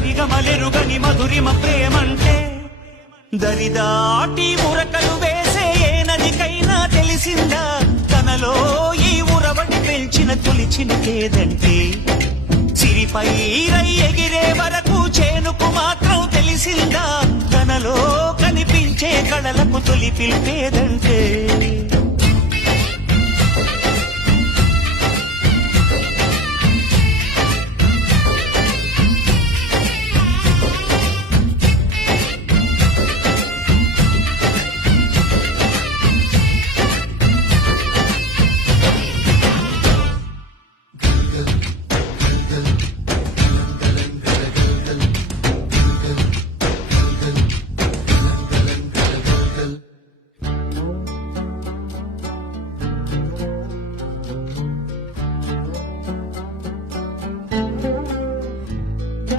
సరిగమలెరుగని మధురిమ ప్రేమంటే దరిదాటి ఉరకలు వేసే ఏ నదికైనా తెలిసిందా తనలో ఈ ఉరవడి పెంచిన తొలిచినకేదంటే సిరిపై రై ఎగిరే వరకు చేనుకు మాత్రం తెలిసిందా తనలో కనిపించే కళలకు తొలి పిలిపేదంటే